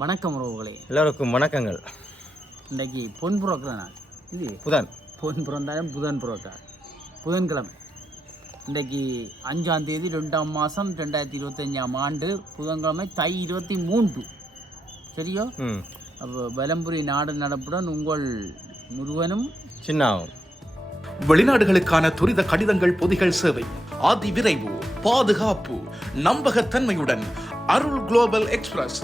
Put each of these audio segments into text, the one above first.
வணக்கம் உறவுகளே, எல்லோருக்கும் வணக்கங்கள். இன்றைக்கு பொன் புறக்கிற நாள். இது புதன் பொன் புறந்தாலும் புதன் புறக்கா புதன்கிழமை. இன்றைக்கு 5ஆம் தேதி 2ஆம் மாதம் 2025ஆம் ஆண்டு புதன்கிழமை தை 23. சரியோ? அப்போ வலம்புரி நாடு நடப்புடன் உங்கள் முருகனும் சின்னாவும். வெளிநாடுகளுக்கான துரித கடிதங்கள் பொதிகள் சேவை, ஆதி விரைவு, பாதுகாப்பு, நம்பகத்தன்மையுடன் அருள் குளோபல் எக்ஸ்பிரஸ்,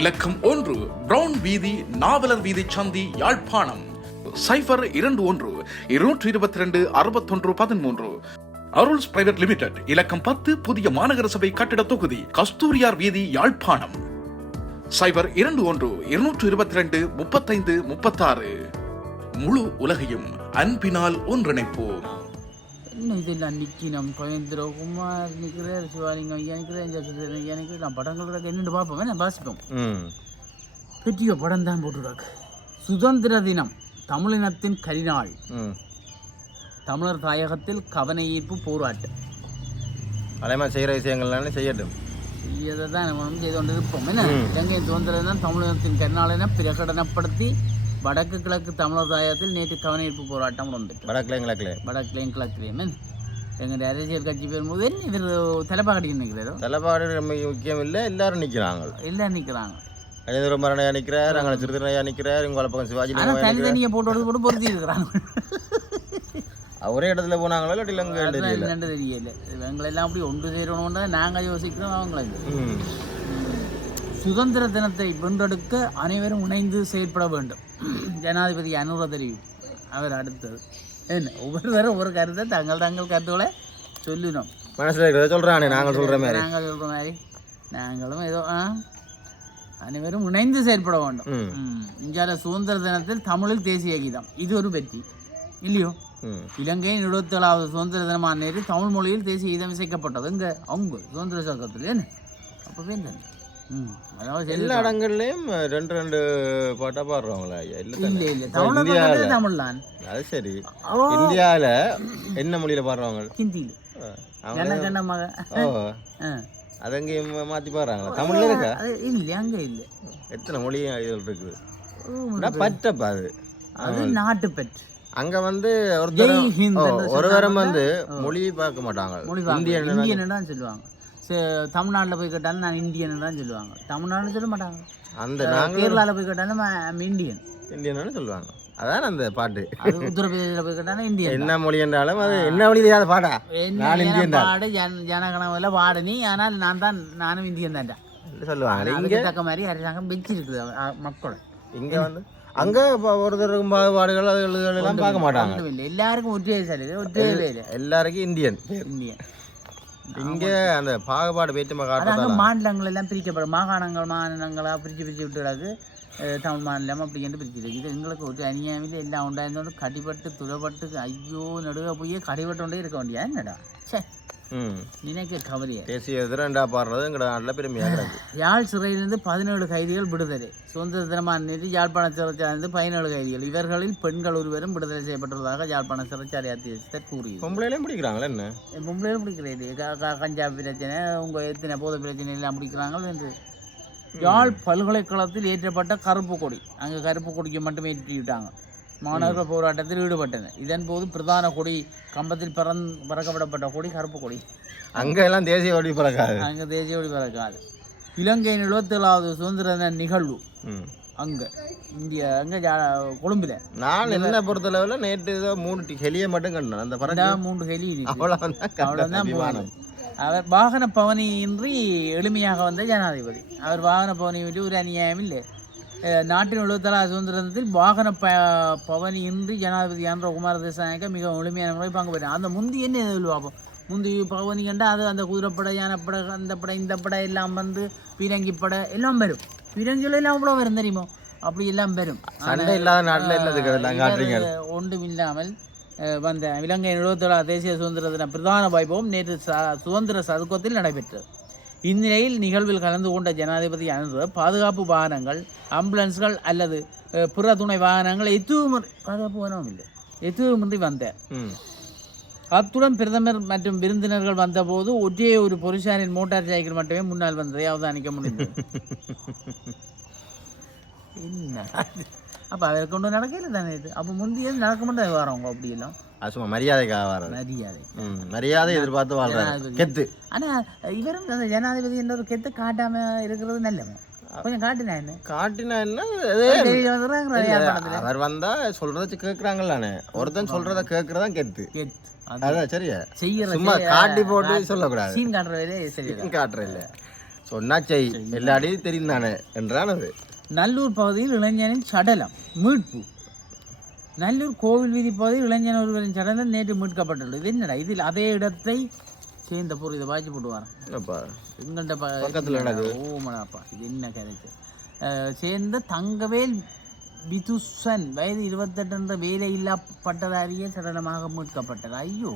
இலக்கம் 1, பிரவுன் வீதி, நாவலர் வீதி சந்தி, யாழ்ப்பாணம். 021-222-6113. அருள்ஸ் பிரைவேட் லிமிடெட், இலக்கம் 10, புதிய மாநகர சபை கட்டிட தொகுதி, கஸ்தூரியார் வீதி, யாழ்ப்பாணம். 021-222-3536. முழு உலகையும் அன்பினால் ஒன்றிணைப்போம். இன்னும் இதெல்லாம் நிற்கினம் கவேந்திரகுமார் நிற்கிறார், சிவாலிங்கம் ஐயா நிற்கிறேன், ஐயா நிற்கிறேன். நான் படங்கள் என்னென்னு பார்ப்போம், என்ன வாசிப்போம். பெரிய படம் தான் போட்டுறாக்கு. சுதந்திர தினம், தமிழினத்தின் கரிநாள், தமிழர் தாயகத்தில் கவன ஈர்ப்பு போராட்டம். அலைமா செய்கிற விஷயங்கள்லாம் செய்யட்டும், இதை தான் நம்ம செய்து கொண்டு இருப்போம். என்ன இலங்கையின் சுதந்திர தினம் தமிழினத்தின் கரிநாள் என பிரகடனப்படுத்தி வடக்கு கிழக்கு தமிழர் தாயகத்தில் நேற்று கவன ஈர்ப்பு போராட்டம் நடந்துட்டு. வடக்கிலையும் கிழக்கிலையும் எங்களுடைய அரசியல் கட்சி பெறும்போது இவர் தலைப்பாக்கடிக்கு நிற்கிறாரோ. தலைப்பாடு முக்கியம் இல்லை, எல்லாரும் நிற்கிறாங்க. எல்லாரும் நிற்கிறாங்க. கஜேந்திர மரணையா நிற்கிறார், அங்கே சிறுதனையா நிற்கிறார், உங்களை பக்கம் சிவாஜி தனித்தனியை போட்டு பொருத்தி இருக்கிறாங்க. ஒரே இடத்துல போனாங்களோ இல்லை என்னன்னு தெரியல. இவங்களெல்லாம் அப்படி ஒன்று சேரணும்னா நாங்கள் யோசிக்கிறோம், அவங்களுக்கு. சுதந்திர தினத்தை வென்றெடுக்க அனைவரும் இணைந்து செயற்பட வேண்டும். ஜனாதிபதி அனுர தெரிவிப்பு. அவர் அடுத்தது என்ன, ஒவ்வொருவரும் ஒவ்வொரு கருத்தை தங்கள் கருத்துக்களை சொல்லணும். மனசில் இருக்கிறத சொல்கிறானே, நாங்கள் சொல்கிற மாதிரி நாங்களும் ஏதோ அனைவரும் இணைந்து செயற்பட வேண்டும். இந்தியாவில் சுதந்திர தினத்தில் தமிழில் தேசிய கீதம், இது ஒரு வெற்றி இல்லையோ? இலங்கையின் 27வது சுதந்திர தினமான நேரு தமிழ் மொழியில் தேசிய கீதம் இசைக்கப்பட்டது. இங்கே அவங்க சுதந்திர சக்கத்தில் என்ன அப்பவே எல்லா இடங்கள்லயும் 2 பாட்டா பாடுறாங்களா? தமிழ் தான். அது சரி, இந்தியாவில என்ன மொழியில பாடுறவங்க? ஹிந்தியில. அதங்கேயும் மாத்தி பாடுறாங்களா? தமிழ்ல இருக்கா? இல்ல, அங்க இல்ல. எத்தனை மொழி இருக்குது பற்றப்பா? அது நாட்டு பற்று. அங்க ஒரு வாரம் மொழி பார்க்க மாட்டாங்க, இந்தியன் தான் சொல்லுவாங்க. தமிழ்நாட்டில் போய் கேட்டாலும் நான் இந்தியன் தான் சொல்லுவாங்க. தமிழ்நாடு சொல்ல மாட்டாங்க. அந்த கேரளாவில் போய் கேட்டாலும் இந்தியன் சொல்லுவாங்க. அதான் அந்த பாட்டு. உத்தரப்பிரதேசில் போய் கேட்டாலும் இந்தியன். என்ன மொழி என்றாலும் அது என்ன மொழியில பாடா பாடு ஜனகணவில் பாடு நீ, ஆனால் நானும் இந்தியன் தான் சொல்லுவாங்க. இங்கே தக்க மாதிரி அரசாங்கம் வச்சிருக்குது மக்களை. இங்க அங்க ஒருத்தருக்கும் பாகுபாடுகள் எல்லாம் பார்க்க மாட்டாங்க. எல்லாருக்கும் ஒற்றை சரி, ஒற்றை எல்லாருக்கும் இந்தியன். இங்க அந்த பாகுபாடு மாநிலங்கள் எல்லாம் பிரிக்கப்படும். மாகாணங்களாக பிரித்து விட்டுறாது. தமிழ் மாநிலம் அப்படி என்று பிரிச்சு இது எங்களுக்கு ஒரு அநியாயமில்லை. எல்லாம் உண்டாயிருந்தோடு கடிபட்டு துடப்பட்டு ஐயோ நடுக போய் கடிபட்டோண்டே இருக்க வேண்டியா என்னடா? நினைக்க கவலையா. தேசிய பாடுறது எங்கள் நாட்டில் பெருமையாக கிடக்கு. யாழ் சிறையிலிருந்து 17 கைதிகள் விடுதலை. சுதந்திர தினமான நேற்று யாழ்ப்பாண சிறைச்சாலையிலிருந்து 17 கைதிகள். இவர்களில் பெண்கள் ஒருவரும் விடுதலை செய்யப்பட்டுள்ளதாக யாழ்ப்பாண சிறைச்சாலை அத்தியட்சர் கூறியது. பொம்பளையிலும் பிடிக்கிறாங்களா? என்ன பொம்பளையிலும் பிடிக்கிறது? கஞ்சா பிரச்சனை, உங்கள் எத்தனை போதை பிரச்சனை எல்லாம் பிடிக்கிறாங்க என்று. யாழ் பல்கலைக்கழகத்தில் ஏற்றப்பட்ட கருப்பு கொடி, அங்கே கருப்பு கொடிக்கு மட்டுமே ஏற்றி விட்டாங்க. மாணவர்கள் போராட்டத்தில் ஈடுபட்டனர். இதன் போது பிரதான கொடி கம்பத்தில் பறக்கப்படப்பட்ட கொடி கருப்பு கொடி. அங்கெல்லாம் தேசிய கொடி பறக்காது. அங்கே தேசிய கொடி பறக்காது. இலங்கையின் 77வது சுதந்திர தின நிகழ்வு அங்கே அங்கே கொழும்பில். நான் என்ன பொறுத்தளவில் நேற்று 3 ஹெலியை மட்டும் கண்டேன். அந்த 3 ஹெலி அவ்வளோதான் விமானம். அவர் வாகன பவனியின்றி எளிமையாக வந்த ஜனாதிபதி. அவர் வாகன பவனியின்றி ஒரு அநியாயம் இல்லை. நாட்டின் 77வது சுதந்திர தினத்தில் வாகன பவனியின்றி ஜனாதிபதி அனுர குமார திசாநாயக்க மிக எளிமையான முறை பங்கு பெற்றார். அந்த முந்தி என்ன எதில் பார்ப்போம்? முந்தி பவனி கண்டா அது அந்த குதிரைப்படை, யானைப்படை, அந்த படை, இந்த படை எல்லாம் பீரங்கி படை எல்லாம் வரும். பீரங்கிகள் எல்லாம் அவ்வளோ வரும் தெரியுமோ? அப்படி எல்லாம் வரும். ஒன்றும் இல்லாமல் வந்த இலங்கையின் 77வது தேசிய சுதந்திர தின பிரதான வைபவம் நேற்று சுதந்திர சதுக்கத்தில் நடைபெற்றது. இந்நிலையில் நிகழ்வில் கலந்து கொண்ட ஜனாதிபதி அனுர பாதுகாப்பு வாகனங்கள், ஆம்புலன்ஸ்கள் அல்லது பிற துணை வாகனங்கள் எதுவுமின்றி வந்த. அத்துடன் பிரதமர் மற்றும் விருந்தினர்கள் வந்தபோது ஒற்றையே ஒரு பொலிசாரின் மோட்டார் சைக்கிள் மட்டுமே முன்னால் வந்ததை அவதானிக்க முடிந்தது. என்ன அப்போ அதை கொண்டு நடக்கல தானே இது அப்போ முந்தைய நடக்க மாட்டேன் வரவங்க அப்படியெல்லாம் சும்மா மரியாதைக்காக வர்றது. மரியாதை மரியாதை எதிர்பார்த்து வாழ்றாரு கெத்து. ஆனால் இவரும் அந்த ஜனாதிபதி என்ற ஒரு கெத்து காட்டாம இருக்கிறது நல்லவன். கொஞ்சம் காட்டினா என்ன காட்டினா என்ன அவர் வந்தா சொல்றத கேட்கறாங்கல்லானே. ஒருத்தன் சொல்றத கேட்கறதான் கெத்து. அதான் சரியா சும்மா காட்டி போட்டு சொல்லக்கூடாது. சீன் காட்டுறதே சரி காட்டுற இல்ல சொன்னா செய் எல்லாரையும் தெரியும் தானே என்றானது. நல்லூர் பகுதியில் இளைஞனின் சடலம் மீட்பு. நல்லூர் கோவில் வீதி பகுதியில் இளைஞன் ஒருவரின் சடலம் நேற்று மீட்கப்பட்டுள்ளது. இது என்னடா இதில் அதே இடத்தை சேர்ந்த பொருள் இதை வாய்ச்சி போட்டு வரேன் எங்கள்கிட்ட பக்கத்தில். ஓமடாப்பா இது என்ன கதைக்கு சேர்ந்த தங்கவேல் விதுசன் வயது 28 என்ற வேலையில்லா பட்டதாரியே சடலமாக மீட்கப்பட்டது. ஐயோ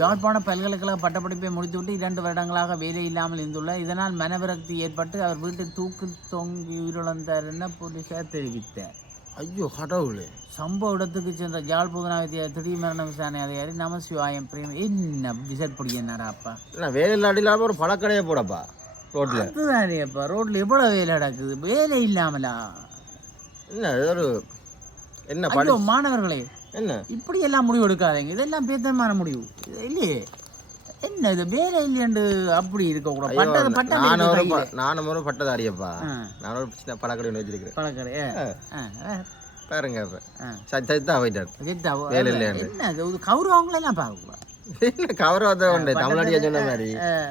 யாழ்ப்பாண பல்கலைக்கழக பட்டப்படிப்பை முடித்துவிட்டு 2 வருடங்களாக வேலை இல்லாமல் இருந்துள்ளார். இதனால் மனவிரக்தி ஏற்பட்டு அவர் வீட்டில் தூக்கு தொங்கி உயிரிழந்தார் என போலீசார் தெரிவித்தார். ஐயோ கடவுளே. சம்பவ இடத்துக்கு சென்ற யாழ் புதனாவதிய திடீர் மரண விசாரணை அதிகாரி நமசிவாயம் பிரேம் என்ன விசட் பிடிக்கிறாப்பா. வேலை இல்லாமல் ஒரு பழக்கடையை போடப்பா ரோட்ல. அதுதானேப்பா ரோட்ல எவ்வளவு வேலை நடக்குது வேலை இல்லாமலா. என்ன ஒரு என்ன மாணவர்களே என்ன இப்படி எல்லாம் முடிவு எடுக்காதீங்க. இதெல்லாம் பேத்தமான முடிவு இல்லையே. என்ன இது வேலை இல்லையண்டு அப்படி இருக்க கூடாது. நானும் ஒரு பட்டதாரியப்பா. நான் ஒரு சின்ன பழக்கடை ஒன்று வச்சிருக்கிறேன். பழக்கடை பாருங்க சத்தா போயிட்டாரு வேலை இல்லையாண்டு. என்ன கௌரவங்களெல்லாம் பார்க்கக்கூடாது. என்ன கௌரவத்தை உண்டு தமிழ்நாடியா சொன்ன மாதிரி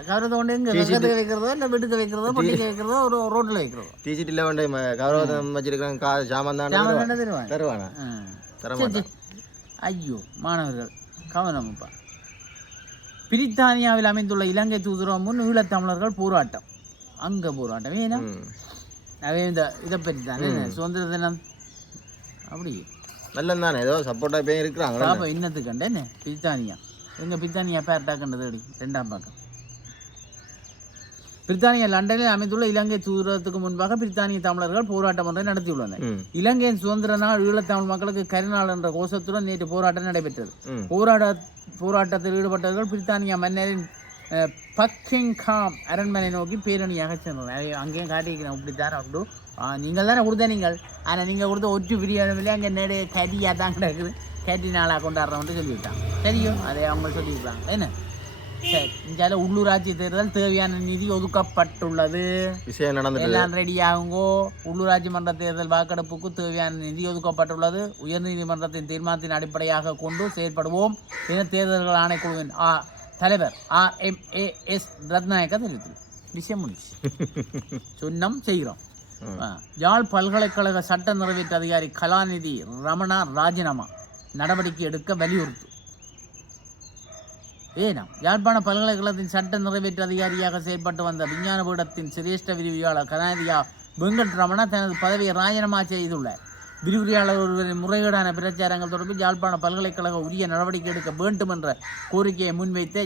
கௌரவத்தை கொண்டு எங்க வீட்டுக்கு வைக்கிறதோ இல்லை வீட்டுக்கு வைக்கிறதோ பட்டிக்கு வைக்கிறதோ ஒரு ரோட்ல வைக்கிறதோ டிசிட்டில வந்து கௌரவம் வச்சிருக்காங்க. சாமான் தான் தருவானா தரமாட்டான். ஐயோ மாணவர்கள் கவனம்ப்பா. பிரித்தானியாவில் அமைந்துள்ள இலங்கை தூதரகம் முன் ஈழத்தமிழர்கள் போராட்டம். அங்கே போராட்டம் ஏன்னா அவை இந்த இதை பற்றி தானே சுதந்திர தினம் அப்படி நல்லது தானே ஏதோ சப்போர்ட்டாக போய் இருக்கிறாங்க. அப்போ இன்னத்துக்கு கண்டு என்ன பிரித்தானியா எங்கள் பிரித்தானியா பேர்ட்டாக்கண்டது அடி 2ஆம் பக்கம். பிரித்தானியா லண்டனில் அமைந்துள்ள இலங்கை தூதரகத்துக்கு முன்பாக பிரித்தானிய தமிழர்கள் போராட்டம் ஒன்றை நடத்தியுள்ளனர். இலங்கையின் சுதந்திர நாள் ஈழத்தமிழ் மக்களுக்கு கருநாள் என்ற கோஷத்துடன் நேற்று போராட்டம் நடைபெற்றது. போராட்டத்தில் ஈடுபட்டவர்கள் பிரித்தானியா மன்னரின் பக்கிங்ஹாம் அரண்மனை நோக்கி பேரணியாக சென்றனர். அங்கேயும் காட்டிக்கிறேன் இப்படித்தான் உண்டு. நீங்கள் தானே கொடுத்த நீங்கள் ஆனால் நீங்கள் கொடுத்த ஒற்று பிரியாணி அங்கே நேடு கரியாக தான் கிடக்குது. கரி நாளாக கொண்டாடுறோம்னு சொல்லிவிட்டாங்க. தெரியும் அதை அவங்க சொல்லியிருக்காங்க. என்ன சரி இந்தியாவில் உள்ளூராட்சி தேர்தல் தேவையான நிதி ஒதுக்கப்பட்டுள்ளது. விஷயம் நடந்து எல்லாம் ரெடி ஆகுங்கோ. உள்ளூராட்சி மன்ற தேர்தல் வாக்கெடுப்புக்கு தேவையான நிதி ஒதுக்கப்பட்டுள்ளது. உயர்நீதிமன்றத்தின் தீர்மானத்தின் அடிப்படையாக கொண்டு செயல்படுவோம் என தேர்தல்கள் ஆணைக்குழுவின் தலைவர் RMAS ரத்நாயக்கா தெரிவித்தார். விஷயம் முடிச்சு சொன்னம் செய்கிறோம். யாழ் பல்கலைக்கழக சட்ட நிறைவேற்று அதிகாரி கலாநிதி ரமணா ராஜினாமா நடவடிக்கை எடுக்க வலியுறுத்து. ஏனா யாழ்ப்பாண பல்கலைக்கழகத்தின் சட்ட நிறைவேற்று அதிகாரியாக செயல்பட்டு வந்த விஞ்ஞான பீடத்தின் சிரேஷ்ட விரிவுரையாளர் கலாநிதியா வெங்கட் ரமணா தனது பதவியை ராஜினாமா செய்துள்ளார். விரிவுரையாளர் ஒருவரின் முறைகேடான பிரச்சாரங்கள் தொடர்பில் யாழ்ப்பாண பல்கலைக்கழகம் உரிய நடவடிக்கை எடுக்க வேண்டும் என்ற கோரிக்கையை முன்வைத்த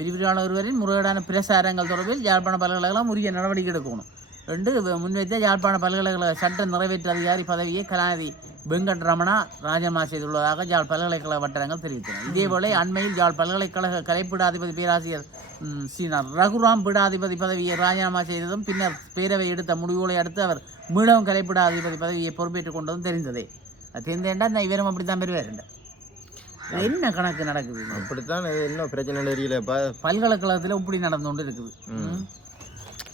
விரிவுரையாளர் ஒருவரின் முறைகேடான பிரச்சாரங்கள் தொடர்பில் யாழ்ப்பாண பல்கலைக்கழகம் உரிய நடவடிக்கை எடுக்கணும் என்று முன்வைத்த யாழ்ப்பாண பல்கலைக்கழக சட்ட நிறைவேற்று அதிகாரி பதவியை கலாநிதி வெங்கட் ரமணா ராஜினாமா செய்துள்ளதாக யாழ் பல்கலைக்கழக வட்டாரங்கள் தெரிவித்தன. இதேவேளை அண்மையில் யாழ் பல்கலைக்கழக கலைப்பீடாதிபதி பேராசிரியர் ரகுராம் பீடாதிபதி பதவியை ராஜினாமா செய்ததும் பின்னர் பேரவை எடுத்த முடிவுகளை அடுத்து அவர் மீளவும் கலைப்பீடாதிபதி பதவியை பொறுப்பேற்றுக் கொண்டதும் தெரிந்ததே. அது தெரிந்தேன்டா இவரும் அப்படித்தான் பெறுவாருண்ட. என்ன கணக்கு நடக்குது அப்படித்தான். என்ன பிரச்சனை தெரியல. பல்கலைக்கழகத்தில் இப்படி நடந்து கொண்டு இருக்குது.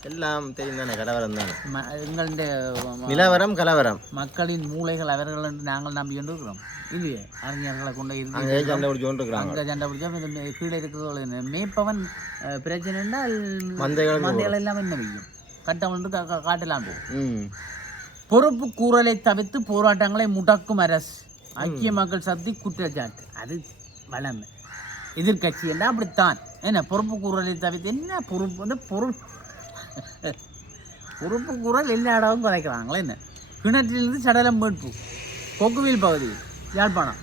எல்லாம் தெரியும் தானே. கலவரம் தானே எங்களுடைய நிலவரம் கலவரம். மக்களின் மூளைகள் அவர்கள் என்று நாங்கள் நம்பி கொண்டு இருக்கிறோம் இல்லையே. அறிஞர்களை கொண்டு சண்டை பிடிச்சு கொண்டு இருக்கிறாங்க. சண்டை பிடிச்சா கீழே இருக்கிறவங்க மேய்ப்பவன் பிரச்சனை என்றால் மந்தைகள் எல்லாம் என்ன வையும் கட்டம் காட்டலாம் போகும். பொறுப்பு கூறலை தவிர்த்து போராட்டங்களை முடக்கும் அரசு ஐக்கிய மக்கள் சக்தி குற்றச்சாட்டு. அது வளமை எதிர்கட்சி என்றால் அப்படித்தான். என்ன பொறுப்பு கூறலை தவிர்த்து என்ன பொறுப்பு வந்து பொறுப்பு கூறல் எல்லா இடமும் குறைக்கிறாங்களே. என்ன கிணற்றிலிருந்து சடலம் மீட்பு கொக்குவில் பகுதியில் யாழ்ப்பாணம்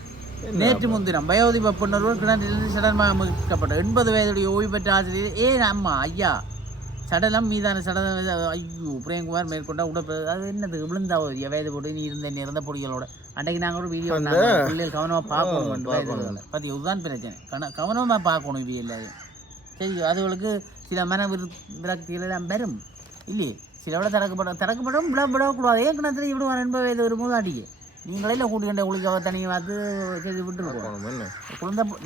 நேற்று முன்தினம் வயோதிப பெண்ணொருவர் கிணற்றிலிருந்து சடலமாக மீட்கப்பட்ட 80 வயதுடைய ஓய்வு பெற்ற ஆசிரியர் அம்மா ஐயா சடலம் மீதான சடலம். ஐயோ பிரேம்குமார் மேற்கொண்ட உடற்ப அது என்னது விழுந்தா வயது போட்டு நீ இருந்த பொடிகளோட அன்றைக்கு நாங்கள் ஒரு வீடியோ பிள்ளைகள் கவனமாக பார்க்கணும். பற்றி இதுதான் பிரச்சனை. கவனமாக பார்க்கணும் இது எல்லாரும். சரி அதுகளுக்கு சில மன விரக்திகள் எல்லாம் வரும் இல்லையே. சில விட திறக்கப்படும் விடக்கூடாது. ஏன் கிணத்துல விடுவான் என்பது இது ஒரு மூதாட்டிக்கு நீங்களே இல்லை கூட்டிக்கிட்ட குளிக்க தனியை பார்த்து செய்து விட்டுருக்கோம்.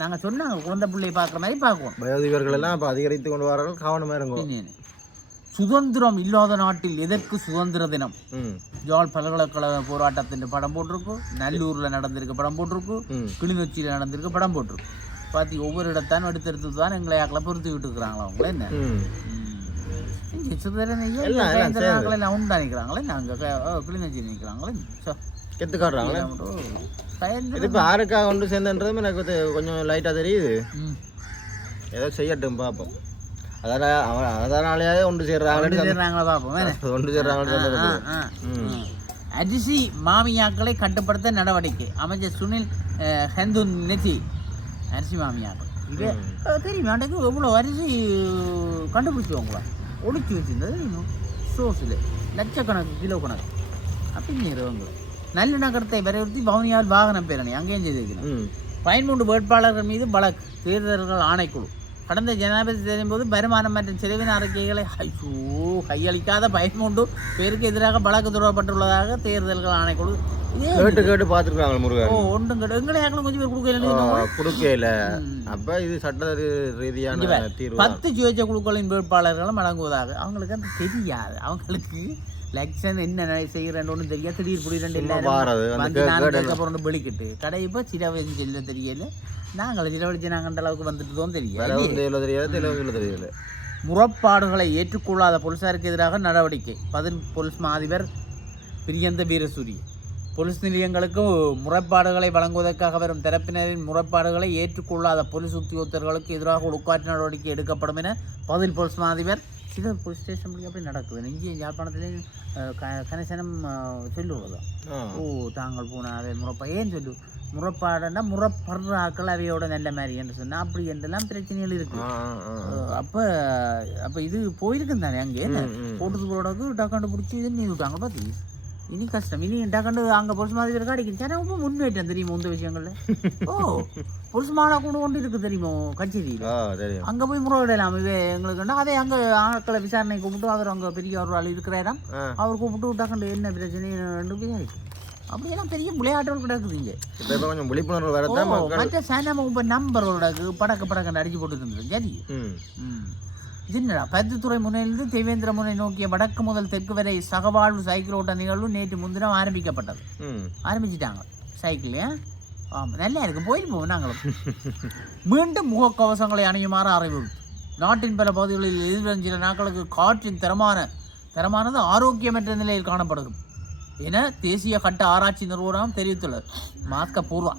நாங்கள் சொன்னாங்க குழந்தை பிள்ளையை பார்க்குற மாதிரி பார்க்குவோம். வயோதிபர்கள் எல்லாம் இப்போ அதிகரித்து கொண்டு வரார்கள், கவனமாக இருக்கும். சுதந்திரம் இல்லாத நாட்டில் எதற்கு சுதந்திர தினம்? ஜாழ் பல்கலைக்கழக போராட்டத்தின் படம் போட்டிருக்கு, நல்லூரில் நடந்திருக்க படம் போட்டிருக்கு, கிளிநொச்சியில் நடந்திருக்க படம் போட்டிருக்கு. பார்த்தி ஒவ்வொரு இடத்தானும் எடுத்து தான் எங்களை ஆக்கில் பொறுத்து விட்டு இருக்கிறாங்களா அவங்கள என்ன சுதந்திரம் உண்டு நினைக்கிறாங்களே நாங்கள் கிளிநொச்சி நினைக்கிறாங்களே கெத்து காட்டுறாங்களே. இப்போ யாருக்காக ஒன்று சேர்ந்தன்றதும் எனக்கு கொஞ்சம் லைட்டாக தெரியுது. ஏதோ செய்யட்டும் பார்ப்போம். அதனாலேயே ஒன்று சேர்றாங்களா பார்ப்போம். ஒன்று சேர்றாங்க. அரிசி மாமியாக்களை கட்டுப்படுத்த நடவடிக்கை அமைச்சர் சுனில் ஹெந்துநிதி. அரிசி மாமியாக்கள் இது தெரியுமா? அன்றைக்கு எவ்வளோ அரிசி கண்டுபிடிச்சவங்களா ஒழிச்சு வச்சுருந்தது இன்னும் சோஸில் லட்சக்கணக்கு கிலோ கணக்கு அப்படிங்கிறவங்க. நல்லிணக்கத்தை வரையறுத்தி வவுனியாவில் வாகனம் பேரணி அங்கேயும் செய்து வைக்கணும். 13 வேட்பாளர்கள் மீது வழக்கு தேர்தல்கள் ஆணைக்குழு. கடந்த ஜனாதிபதி தேர்தலின் போது வருமானம் மற்றும் செலவின அறிக்கைகளை கையளிக்காத 13 பேருக்கு எதிராக வழக்கு தொடரப்பட்டுள்ளதாக தேர்தல்கள் ஆணைக்குழு கேட்டு பார்த்துருக்காங்க. முருகன் ஒன்றும் கேட்டு எங்களை யாரும் கொஞ்சம் பேர் கொடுக்கல. அப்போ இது சட்ட ரீதியான தீர்வு. 10 சுயேட்சை குழுக்களின் வேட்பாளர்களும் வழங்குவதாக அவங்களுக்கு அந்த தெரியாது. அவங்களுக்கு லட்சம் என்ன செய்கிறேன்னு ஒன்றும் தெரியாது. திடீர் புடிரெண்டு இல்லை வெளிக்கிட்டு கடை இப்போ சிலவதி செல்ல தெரியல. நாங்கள் சிலவழிச்சு நாங்கள் அளவுக்கு வந்துட்டுதோன்னு தெரியாது. முறைப்பாடுகளை ஏற்றுக்கொள்ளாத போலீசாருக்கு எதிராக நடவடிக்கை. போலீஸ் மா அதிபர் பிரியந்த வீரசூரிய. போலீஸ் நிலையங்களுக்கு முறைப்பாடுகளை வழங்குவதற்காக வரும் தரப்பினரின் முறைப்பாடுகளை ஏற்றுக்கொள்ளாத போலீஸ் உத்தியோகத்தர்களுக்கு எதிராக ஒழுக்காற்று நடவடிக்கை எடுக்கப்படும் என போலீஸ் மா அதிபர் சில போலீஸ் ஸ்டேஷன் படி அப்படி நடக்குது. நெஞ்சு யாழ்ப்பாணத்துலேயும் கனசனம் சொல்லுவதுதான். தாங்கள் போனாவே ஏன் சொல்லு முறைப்பாடுன்னா முறைப்படுற ஆக்கள் அவையோட நல்ல மாதிரி என்று சொன்னால் அப்படி என்றெல்லாம் பிரச்சனைகள் இருக்கு. அப்போ இது போயிருக்கும் தானே அங்கே போட்டது போடக்கு டக்காண்டு பிடிச்சி இது நீ விட்டாங்க பார்த்து இனி கஷ்டம். இனி டக்காண்டு அங்கே பொருசு மாதிரி இருக்கா அடிக்கும் ரொம்ப முன்னேற்றம் தெரியுமா இந்த விஷயங்கள்ல. பொருசுமான கூட கொண்டு இருக்கு தெரியுமோ கச்சேரியில். அங்கே போய் முறையிடலாம். இது எங்களுக்கு அதே அங்கே ஆட்களை விசாரணை கூப்பிட்டு அவர் அங்கே பெரிய ஒரு ஆள் இருக்கிறாராம். அவர் கூப்பிட்டு டக்காண்டு என்ன பிரச்சனை விசாரிக்கும். அப்படியெல்லாம் பெரிய விளையாட்டுகள் கிடக்குதுங்க. கொஞ்சம் விழிப்புணர்வு மற்ற சேனம இப்போ நம்பரோட படக்க அடிச்சு போட்டு இருந்தது. சரி இது என்னடா பருத்தித்துறை முனையிலிருந்து தேவேந்திர முனை நோக்கிய வடக்கு முதல் தெற்கு வரை சகவாழ்வு சைக்கிள் ஓட்ட நிகழ்வு நேற்று முன்தினம் ஆரம்பிக்கப்பட்டது. ஆரம்பிச்சிட்டாங்க சைக்கிள். ஆமாம் நல்லா இருக்கு போயிருப்போம் நாங்களும். மீண்டும் முகக்கவசங்களை அணியுமாறு அறிவுறுத்து. நாட்டின் பல பகுதிகளில் எதிர்வரும் சில நாட்களுக்கு காற்றின் தரமானது ஆரோக்கியமற்ற நிலையில் காணப்படும் என தேசிய கட்ட ஆராய்ச்சி நிறுவனம் தெரிவித்துள்ளது. மாஸ்க பூர்வா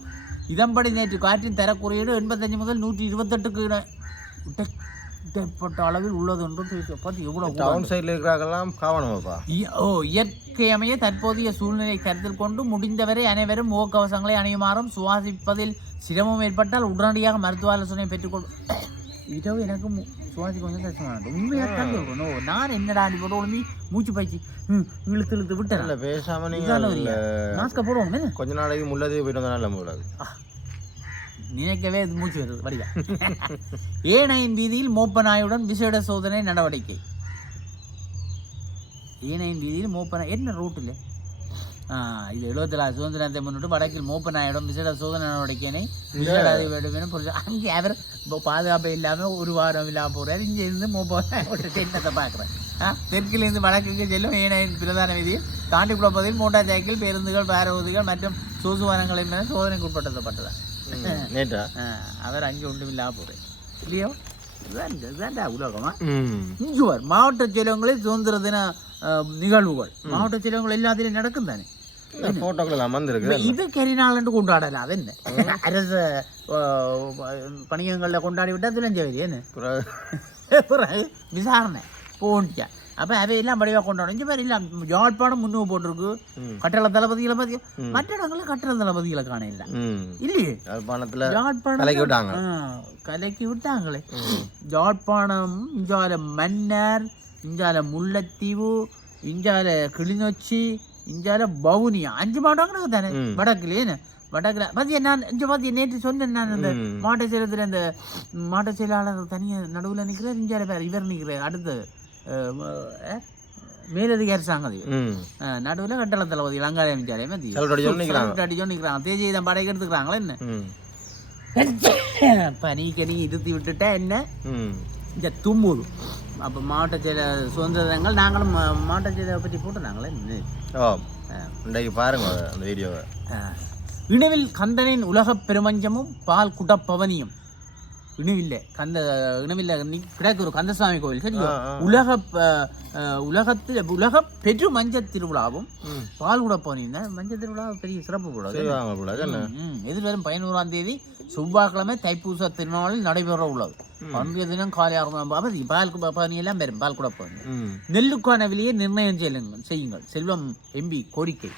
இதன்படி நேற்று காற்றின் தர குறியீடு 85 முதல் 128க்கு இடைப்பட்ட அளவில் உள்ளது என்றும் பார்த்து எவ்வளவு டவுன் சைடில் இருக்கிறாங்கலாம் காவணமாப்பா. இயற்கையமைய தற்போதைய சூழ்நிலை கருத்தில் கொண்டு முடிந்தவரை அனைவரும் முகக்கவசங்களை அணியுமாறும் சுவாசிப்பதில் சிரமம் ஏற்பட்டால் உடனடியாக மருத்துவ ஆலோசனை பெற்றுக்கொள்ளும். இரவு எனக்கு சுவாசி கொஞ்சம் கஷ்டமாக உண்மையாக தான் சொல்லணும். நான் என்னடா அடி போட்டு ஒழுங்கி மூச்சு பயிற்சி இழுத்து விட்டேன். இல்லை பேசாமல் நீங்கள் மாஸ்க போடுவோம். கொஞ்ச நாளைக்கு முள்ளதே போயிட்டு வந்தாலும் நம்ம கூடாது நினைக்கவே இது மூச்சு வருது வடிவா. ஏனையின் வீதியில் மோப்ப நாயுடன் விசேட சோதனை நடவடிக்கை. ஏனையின் வீதியில் மோப்ப நாய் என்ன ரோட்டில் இது 74 சுதந்திரத்தை முன்னிட்டு வடக்கில் மோப்ப நாயுடன் விசேட சோதனை நடவடிக்கையினை அங்கே அவர் இப்போ பாதுகாப்பு இல்லாமல் ஒரு வாரம் இல்லாமல் போகிறார். இங்கே இருந்து மோப்ப நாயோட என்னத்தை பார்க்குறேன். தெற்கிலிருந்து வடக்குக்கு செல்லும் ஏனையின் பிரதான வீதியில் தாண்டி குழப்பதில் மோட்டார் சைக்கிள் பேருந்துகள் பேரவதிகள் மற்றும் சொகுசுவானங்களின் மேலே சோதனைக்கு உட்படுத்தப்பட்டதான். அவர் அங்கே ஒன்றும் இல்லாமல் போகிறேன் இல்லையோ. இதுதான் உலகமா. இங்குவர் மாவட்ட செயலகங்களில் சுதந்திர தின நிகழ்வுகள் மாவட்ட செயலகங்கள் எல்லாத்திலையும் நடக்கும் தானே. இது கரிநாள் கொண்டாடலாம். அது என்ன அரசு பணியங்களில் கொண்டாடி விட்டா துலஞ்சவரி என்ன விசாரணை போன்ட்டியா. அப்போ அவையெல்லாம் படிவாக கொண்டாடும். இங்கே மாதிரி இல்லை யாழ்ப்பாணம் முன்னுக்கு போட்டிருக்கு கட்டள தளபதிகளை பற்றி. மற்ற இடங்களில் கட்டள தளபதிகளை காண இல்லை இல்லையே. யாழ்ப்பாணம் கலைக்கி விட்டாங்களே. யாழ்ப்பாணம் இஞ்சால மன்னர், இஞ்சால முல்லைத்தீவு, இஞ்சால கிளிநொச்சி, இஞ்சால வவுனியா 5 மாவட்டங்களுக்கு தானே வடக்குலேன்னு. வடக்கில் பார்த்தியா நான் இங்கே பார்த்தியா நேற்று சொன்னேன். நான் அந்த மாவட்ட செயலத்தில் அந்த மாவட்ட செயலாளர் தனியாக நடுவில் நிற்கிறார். இஞ்சால பேர் இவர் நிற்கிறார். அடுத்து மேலதிக அரசாங்கம் நடுவில் கட்டள தளபதி லங்காரி அமைச்சாலே அடிச்சோன்னு நிற்கிறாங்க தேஜியை படைக்கு எடுத்துக்கிறாங்களா என்ன பனிக்கனி இருத்தி விட்டுட்டா என்ன இந்த தும்முது அப்போ மாவட்ட செயலர் சுதந்திரங்கள் நாங்களும் மாவட்ட செயலரை பற்றி போட்டுனாங்களே இன்றைக்கு பாருங்க அந்த வீடியோவை. இணுவில் கந்தனின் உலக பெருமஞ்சமும் பால் குடப்பவனியும் இணுவில்லை இணுவில்லை கிடக்கு ஒரு கந்தசாமி கோவில் சரியா உலக பெரு மஞ்ச திருவிழாவும் பால் குடப்பவனியும் தான் மஞ்ச திருவிழா பெரிய சிறப்பு கூடாது. எதிர்வரும் 11ஆம் தேதி செவ்வாய்க்கிழமை தைப்பூச திருநாளில் நடைபெற உள்ளது. அன்றைய தினம் காலை 6 பால் பவனி எல்லாம் பெறும் பால் குடப்பவனி. நெல்லுக்கான விலையை நிர்ணயம் செய்யுங்கள் செல்வம் எம்பி கோரிக்கை.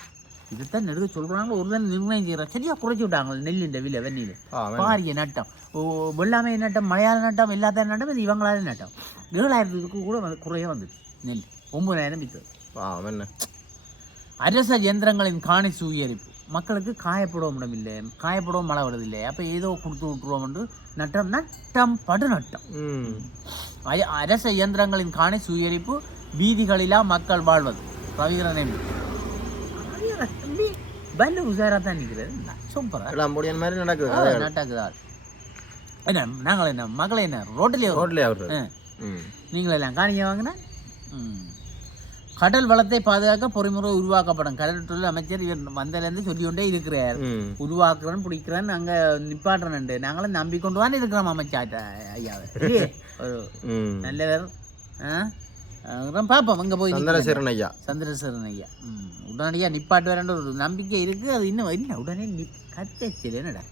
இதுதான் நெடுக்க சொல்றாங்க. ஒரு தான் நிர்ணயம் செய்யறாங்க சரியா குறைச்சி விட்டாங்க நெல்லுண்ட விலை வெந்நில பாரிய நட்டம் வெள்ளாமை நட்டம் மலையாள நட்டம் எல்லாத்தையும் நட்டம் இது இவங்களால நட்டம் 7000 கூட குறைய வந்துச்சு நெல் 9000 விற்கிறது. அரச இயந்திரங்களின் காணி சுயரிப்பு மக்களுக்கு காயப்படவும் இடமில்லை காயப்படவும் மழை வருதில்லை அப்போ ஏதோ கொடுத்து விட்டுருவோம் என்று நட்டம் படுநட்டம். அரச இயந்திரங்களின் காணி சுயரிப்பு வீதிகளிலா மக்கள் வாழ்வது ரவீந்திரன் பல்லு உசாரா தான் நிற்கிறது சூப்பரா மாதிரி நடக்குது நடக்குதா என்ன நாங்கள் என்ன மக்களை என்ன ரோட்டிலே நீங்கள் எல்லாம் காணிக்க வாங்கினா கடல் வளத்தை பாதுகாக்க பொறிமுறை உருவாக்கப்படும் கடல் தொழில் அமைச்சர் இவர் வந்தலேருந்து சொல்லிக்கொண்டே இருக்கிறார். உருவாக்குறேன் பிடிக்கிறேன் அங்கே நிப்பாட்டுறேன் நாங்களும் நம்பிக்கொண்டு தான் இருக்கிறோம் அமைச்சா ஐயாவை நல்லவர் பார்ப்போம் அங்கே போய் சந்திரசேகரன் ஐயா உடனடியாக நிப்பாட்டு வரேன்ற ஒரு நம்பிக்கை இருக்குது. அது இன்னும் என்ன உடனே கத்தச்சில் என்னடா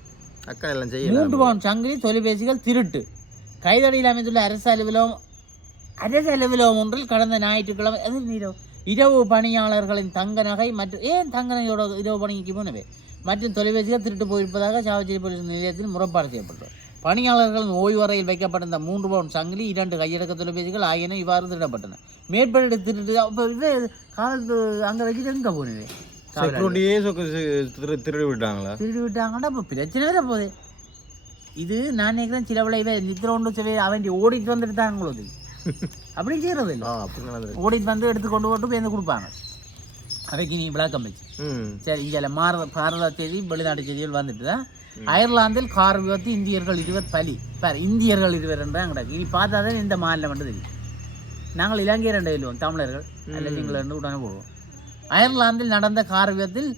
அக்கா எல்லாம் செய்ய 3 பவுன் சங்கிலி தொலைபேசிகள் திருட்டு கைதடியில் அமைந்துள்ள அரசு அலுவலகம் ஒன்றில் கடந்த ஞாயிற்றுக்கிழமை இரவு பணியாளர்களின் தங்க நகை மற்றும் தங்க நகையோட இரவு பணிக்கு போனவே மற்றும் தொலைபேசிகள் திருட்டு போயிருப்பதாக சாவச்சேரி போலீஸ் நிலையத்தில் முறைப்பாடு செய்யப்பட்டது. பணியாளர்களின் ஓய்வு அறையில் வைக்கப்பட்டிருந்த 3 பவுன் சங்கிலி 2 கையடக்க தொலைபேசிகள் ஆகியன இவ்வாறு திருடப்பட்டன. மேற்பட்டு திருட்டு அப்போ இது காலத்து அங்கே வச்சுட்டு எங்கே போனவே திருடி விட்டாங்கன்னா இப்போ பிரச்சனை வேற போகுது. இது நான் நினைக்கிறேன் சில விளைவே நித்திர ஒன்று அவன் ஓடிட்டு வந்துட்டு தாங்களோ அப்படி செய்யறது இல்லை ஓடிட்டு வந்து எடுத்து கொண்டு போய் கொடுப்பாங்க. அவைக்கு நீ விளக்கம் வச்சு சரி இங்கே பாரத செய்தி வெளிநாட்டு செய்திகள் வந்துட்டு தான் அயர்லாந்தில் கார் விபத்து இந்தியர்கள் 20 பலி இந்தியர்கள் 20 என்றாங்க. இனி பார்த்தா தான் இந்த மாநிலம் மட்டும் தெரியும். நாங்கள் இலங்கையர் ரெண்டு எழுவோம் தமிழர்கள் அல்ல நீங்கள் ரெண்டு உடனே போடுவோம். அயர்லாந்தில் நடந்த கார் விபத்தில்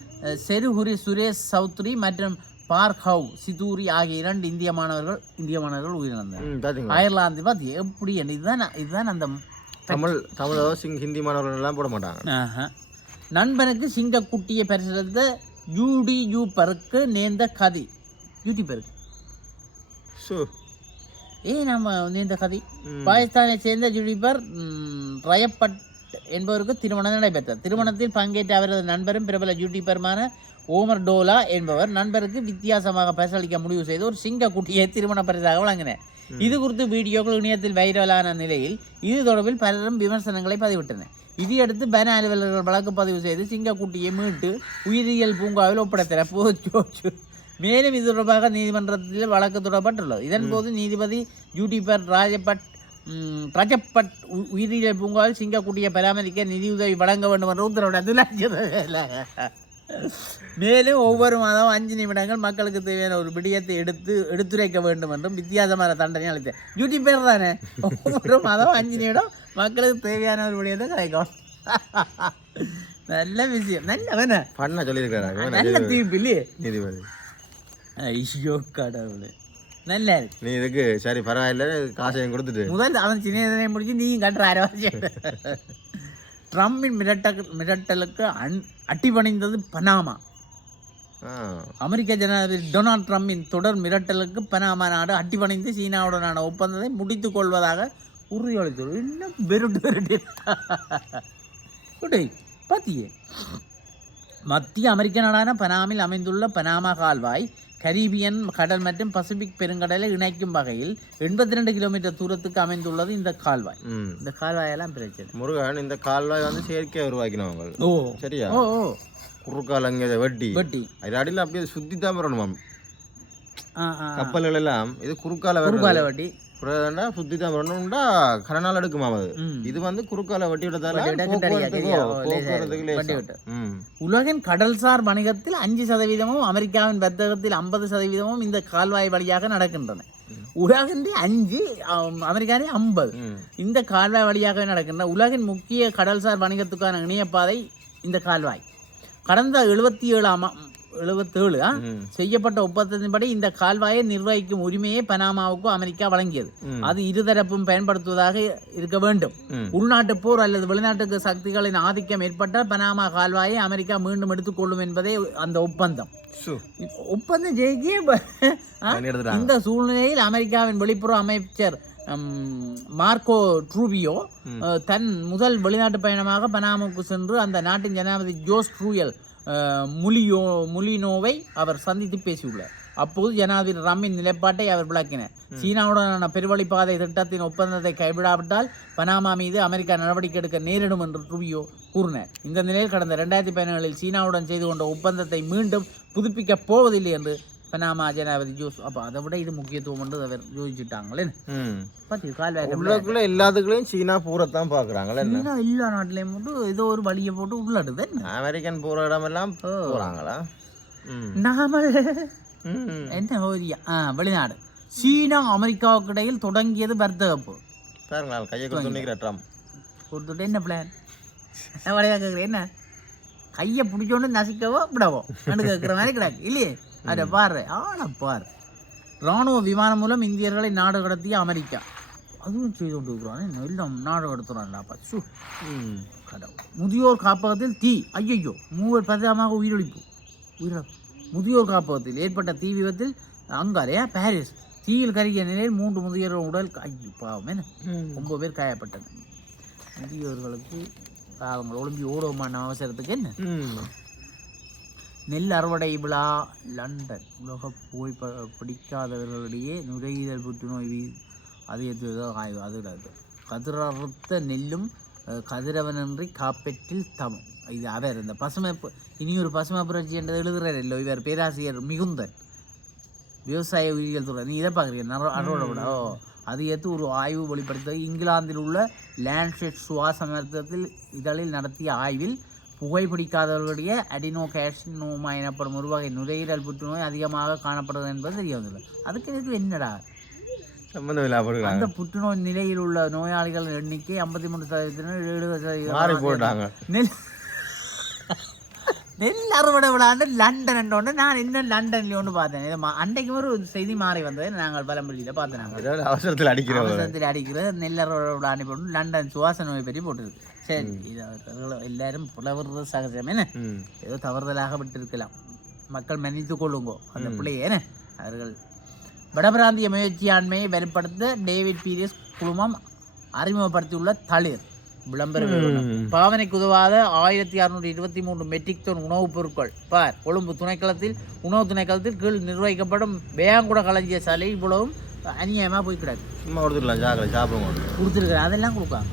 செருஹுரி சுரேஷ் சௌத்ரி மற்றும் பார்கவ் சிதூரி ஆகிய 2 இந்திய மாணவர்கள் உயிரிழந்தனர். அயர்லாந்து பார்த்து எப்படி இதுதான் அந்த தமிழோ ஹிந்தி மாணவர்கள் எல்லாம் போட மாட்டாங்க. நண்பனுக்கு சிங்கக்குட்டியை பரிசளித்த யூடியூபருக்கு நேர்ந்த கதை யூடியூபருக்கு நம்ம நேர்ந்த கதை பாகிஸ்தானை சேர்ந்த யூடியூபர் ரயப்பட் என்பவருக்கு திருமணம் நடைபெற்றது. திருமணத்தில் பங்கேற்ற அவரது நண்பரும் பிரபல யூடியூபருமான ஓமர் டோலா என்பவர் நண்பருக்கு வித்தியாசமாக பரிசளிக்க முடிவு செய்து ஒரு சிங்கக்குட்டியை திருமண பரிசாக வழங்கினார். இது குறித்து வீடியோக்கள் இணையத்தில் வைரலான நிலையில் இது தொடர்பில் பலரும் விமர்சனங்களை பதிவிட்டனர். இதையடுத்து வன அலுவலர்கள் வழக்கு பதிவு செய்து சிங்கக்குட்டியை மீட்டு உயிரியல் பூங்காவில் ஒப்படைத்தனர். மேலும் இது தொடர்பாக நீதிமன்றத்தில் வழக்கு தொடரப்பட்டுள்ளது. இதன்போது நீதிபதி யூடியூபர் ரஜப்பட் உயிரியல் பூங்காவில் சிங்கக்குட்டியை பராமரிக்க நிதியுதவி வழங்க வேண்டும் என்ற உத்தரவிட மேலும் ஒவ்வொரு மாதம் 5 நிமிடங்கள் மக்களுக்கு தேவையான ஒரு விடயத்தை எடுத்துரைக்க வேண்டும் என்றும் வித்தியாசமான தண்டனை அளித்தார். யூடியூபர் தானே ஒவ்வொரு மாதம் 5 நிமிடம் மக்களுக்கு தேவையான ஒரு விடயத்தை கிடைக்கும். நல்ல விஷயம் நல்ல பண்ண சொல்லியிருக்காரு நல்ல தீர்ப்பு இல்லையே நீதிபதி. ஐயோ கடவுளே நல்லா இருக்கு. நீ இதுக்கு சரி பரவாயில்ல காசையும் கொடுத்துட்டு முதல் அவன் சின்ன முடிச்சு நீயும் கட்டுற அரவாசி. ட்ரம்பின் மிரட்டலுக்கு அட்டிபணிந்தது பனாமா. அமெரிக்க ஜனாதிபதி டொனால்ட் ட்ரம்பின் தொடர் மிரட்டலுக்கு பனாமா நாடு அட்டிபணிந்து சீனாவுடனான ஒப்பந்தத்தை முடித்துக் கொள்வதாக உறுதியளித்தது. இன்னும் பெருட்டு பாத்தியே மத்திய அமெரிக்க நாடான பனாமில் அமைந்துள்ள பனாமா கால்வாய் கரீபியன் கடல் மற்றும் பசிபிக் பெருங்கடலை இணைக்கும் வகையில் 82 கிலோமீட்டர் தூரத்துக்கு அமைந்துள்ளது இந்த கால்வாய். இந்த கால்வாயெல்லாம் பிரச்சனை முருகன். இந்த கால்வாய் வந்து செயற்கையை உருவாக்கினவங்க சரியா குறுக்கால் அங்கே வெட்டி அது அடியில் அப்படியே சுத்தி தான் வரணுமாம் கப்பல்கள் எல்லாம். இது குறுக்கால வெட்டி புறடா சுத்தி தான் வரணும்டா கரநாள் எடுக்குமா அது. இது வந்து குறுக்கால வட்டி விட்டதால உலகின் கடல்சார் வணிகத்தில் 5% அமெரிக்காவின் வர்த்தகத்தில் 50% இந்த கால்வாய் வழியாக நடக்கின்றன. உலகின் 5 அமெரிக்காவே 50 இந்த கால்வாய் வழியாக நடக்கின்றன. உலகின் முக்கிய கடல்சார் வணிகத்துக்கான இணையப்பாதை இந்த கால்வாய். கடந்த 77 செய்யப்பட்ட ஒப்பந்தத்தின்படி இந்த கால்வாயை நிர்வகிக்கும் உரிமையை பனாமாவுக்கு அமெரிக்கா வழங்கியது. அது இருதரப்பும் பயன்படுத்துவதாக இருக்க வேண்டும். உள்நாட்டு போர் அல்லது வெளிநாட்டு சக்திகளின் ஆதிக்கம் ஏற்பட்டால் பனாமா கால்வாயை அமெரிக்கா மீண்டும் எடுத்துக்கொள்ளும் என்பதே அந்த ஒப்பந்தம். இந்த சூழ்நிலையில் அமெரிக்காவின் வெளிப்புற அமைச்சர் மார்க்கோ ட்ரூபியோ தன் முதல் வெளிநாட்டு பயணமாக பனாமாவுக்கு சென்று அந்த நாட்டின் ஜனாதிபதி ஜோஸ் ட்ரூயல் முலினோவை அவர் சந்தித்து பேசியுள்ளார். அப்போது ஜனாதிபதி ரம்மின் நிலைப்பாட்டை அவர் விளக்கினார். சீனாவுடனான பெருவழிப்பாதை திட்டத்தின் ஒப்பந்தத்தை கைவிடாவிட்டால் பனாமா மீது அமெரிக்கா நடவடிக்கை எடுக்க நேரிடும் என்று ட்ரூபியோ கூறினார். இந்த நிலையில் கடந்த 2017 சீனாவுடன் செய்து கொண்ட ஒப்பந்தத்தை மீண்டும் புதுப்பிக்கப் போவதில்லை என்று பனாமா ஜனாதிபதி ஜோஸ். அப்போ அதை விட இது முக்கியத்துவம் என்று அவர் யோசிச்சுட்டாங்களே. எல்லாத்துக்குள்ளேயும் சீனா பூரத்தான் பாக்குறாங்களே. எல்லா நாட்டிலையும் மட்டும் ஏதோ ஒரு வழியை போட்டு உள்ளடுது. அமெரிக்கன் போற இடமெல்லாம் போறாங்களா? நாம என்ன வெளிநாடு சீனா அமெரிக்காவுக்கு இடையில் தொடங்கியது வர்த்தக போர். கையை கொடுத்துட்டு என்ன பிளான் கேட்குறேன், என்ன கையை பிடிச்சோன்னு நசிக்கவோ விடவோ கேட்குற மாதிரி கிடாக்கு இல்லையே. அதை பாரு பாரு. இராணுவ விமானம் மூலம் இந்தியர்களை நாடு கடத்திய அமெரிக்கா அதுவும் செய்து கொண்டு இருக்கிறான். எல்லாம் நாடு கடத்துறான்டாப்பா. கடவுள். முதியோர் காப்பகத்தில் தீ. ஐயோ, 3 பரிதாபமாக உயிரிழப்பு. முதியோர் காப்பகத்தில் ஏற்பட்ட தீ விபத்தில் அங்காலையா பாரிஸ் தீயில் கருகிய நிலையில் 3 முதியோர் உடல் பாவமே 9 பேர் காயப்பட்டனர். முதியோர்களுக்கு அவங்க ஒளிம்பி ஓடுவோமான அவசரத்துக்கு என்ன. நெல் அறுவடை விழா லண்டன். உலக போய் பிடிக்காதவர்களிடையே நுரையீரல் புற்றுநோய் ஆய்வு. அது கதிரறுத்த நெல்லும் கதிரவனின்றி காப்பெற்றில் தமம். இது அவர் இந்த பசுமை இனியொரு பசுமை புரட்சி என்றது எழுதுகிறார் இல்லை இவர் பேராசிரியர் மிகுந்தன் விவசாய உயிரியல் துறை. நீ இதை பார்க்குறீங்க அறுவடை விழா. அது ஏற்று ஒரு ஆய்வு வெளிப்படுத்த இங்கிலாந்தில் உள்ள லேண்ட்செட் சுவாச மருத்துவத்தில் இதழில் நடத்திய ஆய்வில் புகைப்பிடிக்காதவர்களுடைய அடினோகார்சினோமா எனப்படும் ஒரு வகை நுரையீரல் புற்றுநோய் அதிகமாக காணப்படுகிறது என்பது தெரிய வந்துள்ளது. அதுக்கு எனக்கு என்னடா அந்த புற்றுநோய் நிலையில் உள்ள நோயாளிகள் எண்ணிக்கை 53%, 70%. நெல் அறுவடை விழாண்டு லண்டன் என்றோன்னு நான் இன்னும் லண்டன்ல ஒன்று பார்த்தேன். அன்றைக்கு ஒரு செய்தி மாறி வந்தது. நாங்கள் பலம்பள்ளியில் பார்த்தோம். நாங்கள் அவசரத்தில் அடிக்கிற நெல் அறுவடை விழா அனுப்பி லண்டன் சுவாச நோய் பற்றி போட்டுருக்கு. சரி, இது எல்லாரும் புலவர்றது சகஜம் என்ன, ஏதோ தவறுதலாக விட்டிருக்கலாம். மக்கள் மன்னித்து கொள்ளுங்கோ அந்த பிள்ளையே என்ன. அவர்கள் வடபிராந்திய முயற்சியாண்மையை வெளிப்படுத்த டேவிட் பீரியஸ் குழுமம் அறிமுகப்படுத்தியுள்ள தளிர் விளம்பர பாவனைக்கு உதவாத 1623 மெட்ரிக் டன் உணவுப் பொருட்கள் பார். கொழும்பு உணவு துணைக்களத்தில் கீழ் நிர்வகிக்கப்படும் வேயாங்குட களஞ்சிய சாலை இவ்வளவும் அநியாயமாக போய் கிடாது. சும்மா கொடுத்துருக்குறேன். அதெல்லாம் கொடுப்பாங்க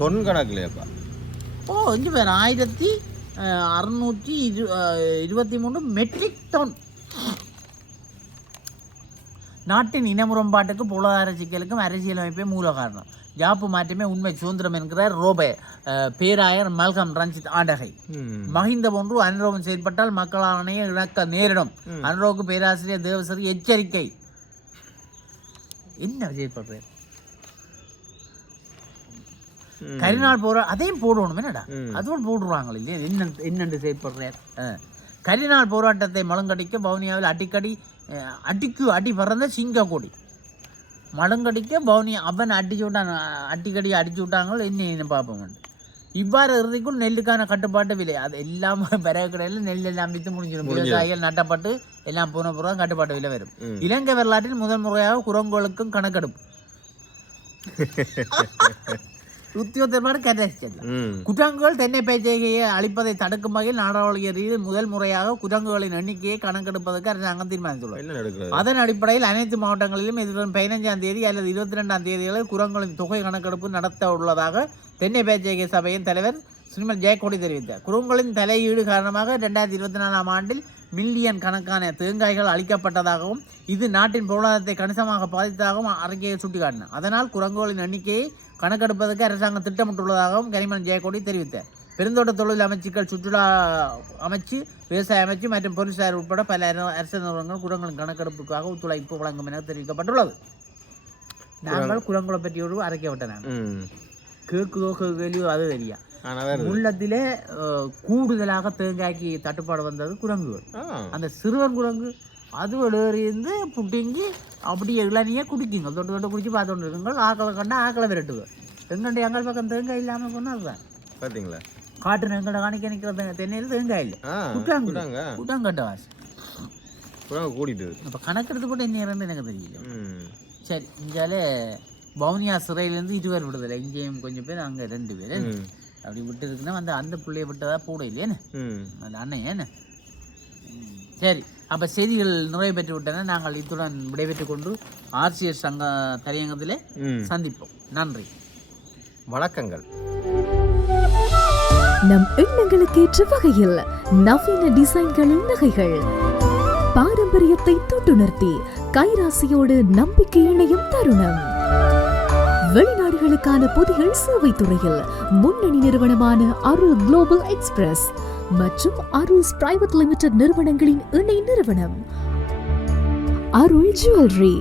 தொன் கணக்குலையாப்பா. இங்கே பேர் 1623 மெட்ரிக் டன். நாட்டின் இனமுரம்பாட்டுக்கு பொருளாதார சிக்கலுக்கும் அரசியலமைப்பே மூல காரணம். ஜாப்பு மாற்றமே உண்மை சுதந்திரம் என்கிறார் ரோபே பேராயர் மல்கம் ரஞ்சித் ஆண்டகை. மஹிந்த போன்று அனுரோகம் செயல்பட்டால் மக்களாணையை இழக்க நேரிடும். அனுரோக்கு பேராசிரியர் தேவசரி எச்சரிக்கை. என்ன செயல்படுறேன் கரிநாள் போற அதையும் போடணும் என்னடா, அதுவும் போடுறாங்க இல்லையா. என்னென்று செயல்படுறேன். கரிநாள் போராட்டத்தை மலங்கடிக்க வவுனியாவில் அடி பறந்த சிங்க கொடி மலங்கடிக்க வவுனியா அவன் அடிச்சு விட்டாங்க. என்ன பார்ப்போம். இவ்வாறு இறுதிக்குள் நெல்லுக்கான கட்டுப்பாட்டு விலை அது எல்லாம் பிறகு கடையில் நெல் எல்லாம் வித்து முடிஞ்சிடும். விவசாயிகள் நட்டப்பட்டு எல்லாம் போன பிறகு கட்டுப்பாட்டு விலை வரும். இலங்கை வரலாற்றில் முதல் முறையாக குரங்குகளுக்கும் கணக்கெடுப்பு. உத்தியோகத்தோடு குரங்குகள் தென்னை பயிற்சியை அளிப்பதை தடுக்கும் வகையில் நாடாளுமன்ற ரீதியில் முதல் முறையாக குரங்குகளின் எண்ணிக்கையை கணக்கெடுப்பதற்கு அரசாங்கம் தீர்மானித்துள்ளது. அதன் அடிப்படையில் அனைத்து மாவட்டங்களிலும் எதிர்வரும் 15ஆம் தேதி அல்லது 22ஆம் தேதிகளில் குரங்குகளின் தொகை கணக்கெடுப்பு நடத்த உள்ளதாக தென்னை பயிற்சிகை சபையின் தலைவர் ஸ்ரீமல் ஜெயக்கொடி தெரிவித்தார். குரங்குகளின் தலையீடு காரணமாக 2024ஆம் ஆண்டில் மில்லியன் கணக்கான தேங்காய்கள் அளிக்கப்பட்டதாகவும் இது நாட்டின் பொருளாதாரத்தை கணிசமாக பாதித்ததாகவும் அறிக்கையை சுட்டிக்காட்டினார். அதனால் குரங்குகளின் எண்ணிக்கையை கணக்கெடுப்பதற்கு அரசாங்கம் திட்டமிட்டுள்ளதாகவும் கனிமன் ஜெயக்கொடி தெரிவித்தார். பெருந்தோட்ட தொழில் அமைச்சுக்கள், சுற்றுலா அமைச்சு, விவசாய அமைச்சு மற்றும் போலீசார் உட்பட பல அரசு நிறுவனங்கள் குரங்களின் கணக்கெடுப்புக்காக ஒத்துழைப்பு வழங்கும் என தெரிவிக்கப்பட்டுள்ளது. நாங்கள் குரங்களை பற்றி ஒரு அறிக்கை விட்டேன். கேட்குதோ கேள்வியோ அது தெரியா. முள்ளத்திலே கூடுதலாக தேங்காய்க்கு தட்டுப்பாடு வந்தது குரங்குகள். அந்த சிறுவன் குரங்கு அது இருந்து புட்டிங்கி அப்படியே இளநியே குடிக்குங்க. தொட்டு தொட்டு குடிச்சு பார்த்துட்டு இருக்குங்க. ஆக்களை கண்டா ஆக்களை விரட்டுங்க. எங்கண்ட எங்கள் பக்கம் தேங்காய் இல்லாமல் கொண்டு அதுதான் பார்த்தீங்களா. காட்டு எங்கட காணிக்க நிற்கிற தென்னையில் தேங்காய் இல்லை. குட்டாங்கட்ட வாசி கூடிட்டு இப்போ கணக்கெடுத்து போட்டு என்ன இருந்து எனக்கு தெரியல. சரி, இங்காலே பவுனியா சிறையிலேருந்து 2 பேர் விடுதலை. இங்கேயும் கொஞ்சம் பேர், அங்கே 2 பேர் அப்படி விட்டு இருக்குன்னா வந்து அந்த பிள்ளைய விட்டதா கூட இல்லையேன்னு அந்த அண்ணன் ஏன்னு. சரி, அப்போ செய்திகள் நிறைவு பெற்று விட்டன. நாங்கள் இத்துடன் விடைபெற்றுக் கொண்டு RCS சங்க தலையங்கத்திலே சந்திப்போம். நன்றி, வணக்கங்கள். நம் எண்ணங்களுக்கு ஏற்ற வகையில் நவீன டிசைன்களின் நகைகள், பாரம்பரியத்தை தொட்டுணர்த்தி கைராசியோடு நம்பிக்கை இணையும் தருணம். வெளிநாடுகளுக்கான பொதிகள் சேவை துறையில் முன்னணி நிறுவனமான அருள் குளோபல் எக்ஸ்பிரஸ் மற்றும் அருள்ஸ் பிரைவேட் லிமிடெட் நிறுவனங்களின் இணை நிறுவனம் அருள் ஜுவல்லரி.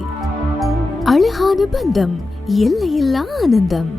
அழகான பந்தம், எல்லையில்லா ஆனந்தம்.